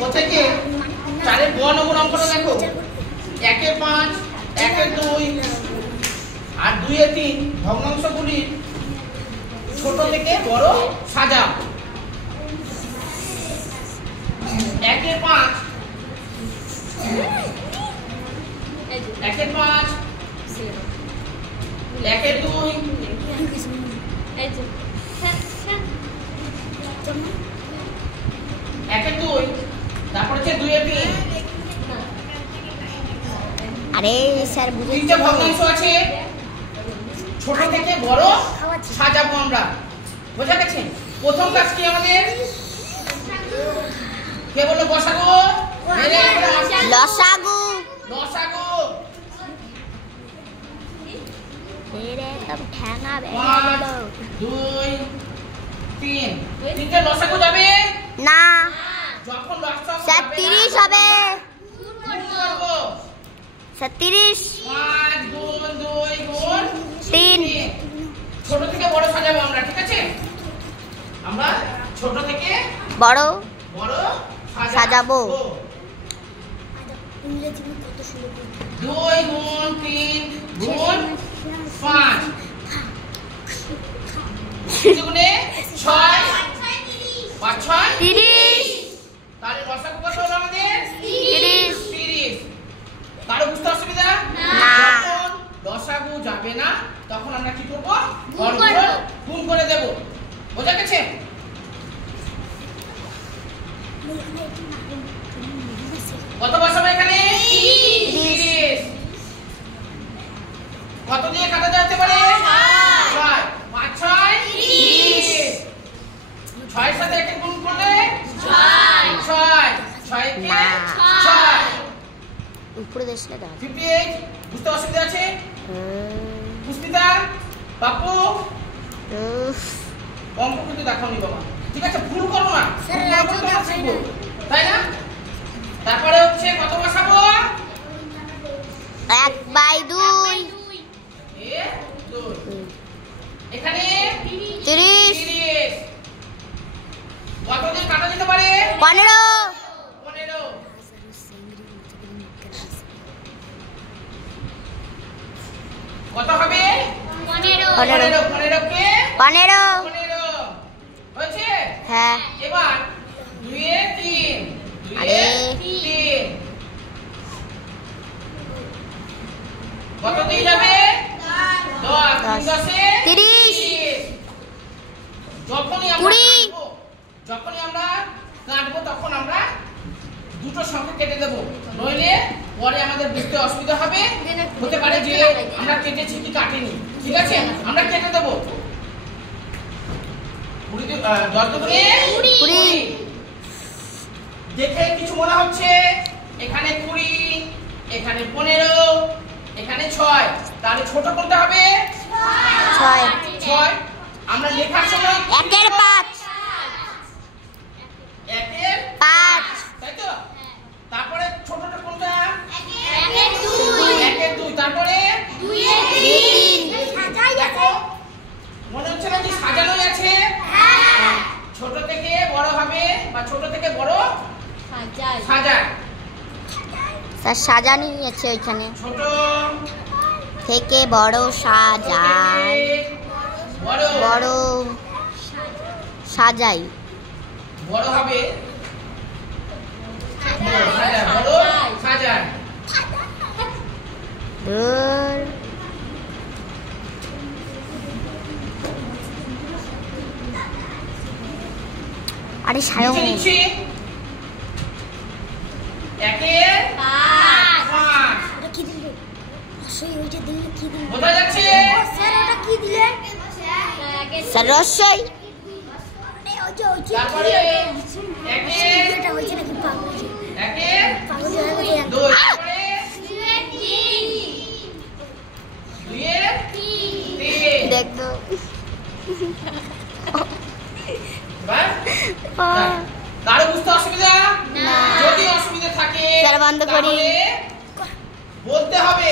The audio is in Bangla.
কোথেকে 4 এর গ নম্বর অঙ্কটা দেখো 1 এর 5 1 এর 2 আর 2 এর 3 ভগ্নাংশগুলি ছোট থেকে বড় সাজাও। 1 এর 5 1 এর 5 1 এর 2 1 এর 2 তারপর হচ্ছে 2 এর 3। আরে স্যার বুঝে তিনটে ভগ্নাংশ আছে, ছোট থেকে বড় সাজাবো আমরা। বোঝা গেছে? প্রথম কাজ কি আমাদের? কে বললো বসাগু? লসাগু। লসাগু এরকম ঠ্যাঙা 5 2 3 তিনটে লসাগু যাবে না যখন লসাগু স্যার যাবে 30 হবে। গুণ করব। স্যার 30 5 গুণ 2 গুণ 3। ছোট থেকে বড় সাজাবো আমরা, ঠিক আছে? আমরা ছোট থেকে বড় বড় সাজাবো। 2 গুণ 3 গুণ 5 দুগুণে 6 5 6 30। তাহলে লসাগু কত হলো আমাদের? 30। 30। কারো বুঝতে অসুবিধা? না। যখন লসাগু যাবে না তখন আমরা কি করব? গুণ করে দেব। বোঝা গেছে? কত বসাবো এখানে? 30। কত দিয়ে কাটা যেতে পারে? 6 5 6 30। 6 এর সাথে একটা গুণ করলে 6 6 কে 6 উপরে দেখলে দাও। 58। বুঝতে অসুবিধা আছে? পুষ্পিতা বাপু অঙ্ক কিন্তু দেখাওনি বাবা, ঠিক আছে? ভুল করো না, তাই না? তারপরে হচ্ছে কত বসাবো? 1/2। এখানে 30। 30। কত দিয়ে কাটা যেতে পারে? 15। 15। কত হবে? 15। 15 কে 15 15 হয়েছে? হ্যাঁ। এবার 2 এর 3 2 আরে। এর 3 কত দিয়ে যাবে? 10 3 10 এ 30। যখনই আমরা 20। যখনই আমরা কাটবো তখন আমরা দুটো সংখ্যা কেটে দেব, নইলে পরে আমাদের বুঝতে অসুবিধা হবে। হতে পারে যে আমরা কেটেছি কি কাটিনি, ঠিক আছে? আমরা কেটে দেব। 10 দুগুণে 20। দেখে কিছু মনে হচ্ছে? এখানে 20, এখানে 15, এখানে 6। তাহলে ছোট কোনটা হবে? 6। 6। আমরা লেখার সময় 1 এর 5। 1 এর 5। তাই তো? তারপরে ছোটটা কোনটা? 1 এর 2। 1 এর 2। তারপরে 2 এর 3। মনে হচ্ছে না যে সাজানোই আছে? ছোট থেকে বড় হবে বা ছোট থেকে বড় সাজায়। স্যার সাজানি আছে ওইখানে। ছোট থেকে বড় সাজাই। বড় বড় সাজাই। বড় হবে সাজায়, বড় সাজায়। দূর। আরে সায়ন নিচে নিচ্ছি 1 এর 5। বোঝা যাচ্ছে? স্যার রসই। তারপরে 1 এর 2। তারপরে 2 এর 3। দেখো কারো বুঝতে অসুবিধা? না। যদি অসুবিধা থাকে স্যার বন্ধ করি। তাহলে বলতে হবে।